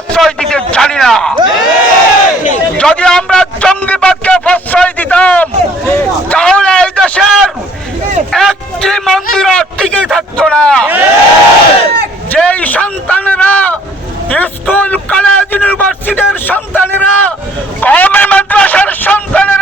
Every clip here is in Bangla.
প্রশ্রয় দিতে জানি না। যদি আমরা জঙ্গিবাদকে প্রশ্রয় দিতাম, তাহলে এই দেশের একটি মন্দির টিকে থাকতো না। যেই সন্তানেরা স্কুল, কলেজ, ইউনিভার্সিটির সন্তানেরা কমে মাদ্রাসার সন্তানেরা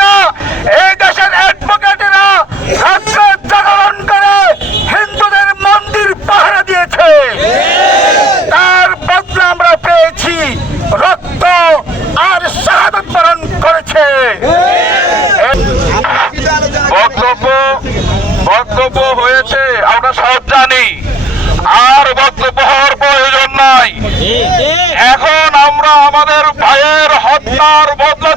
আর প্রয়োজন নাই। এখন আমরা আমাদের ভাইয়ের হত্যার বদলা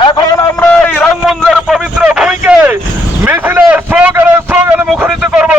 এখন আমরা এই রামমন্দিরের পবিত্র ভূমিকে মিছিলের স্লোগানে স্লোগানে মুখরিত করব।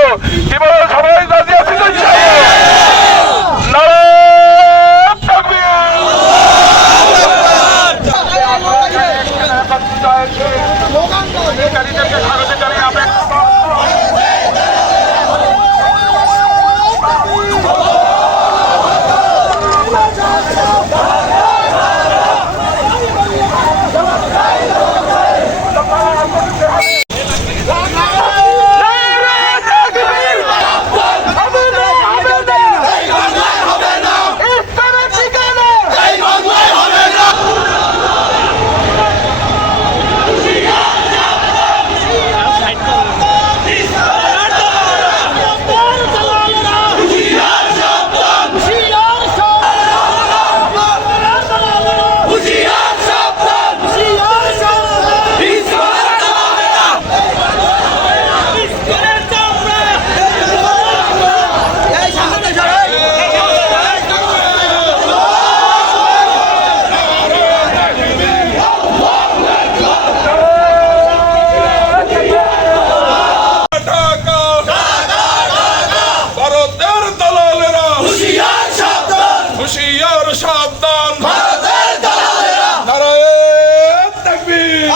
হুশিয়ার সাবধান। ভারতের দালালেরা। নারায়ণ তাকবীর।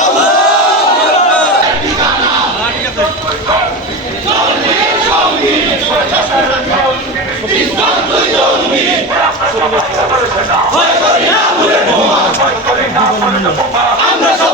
আমরা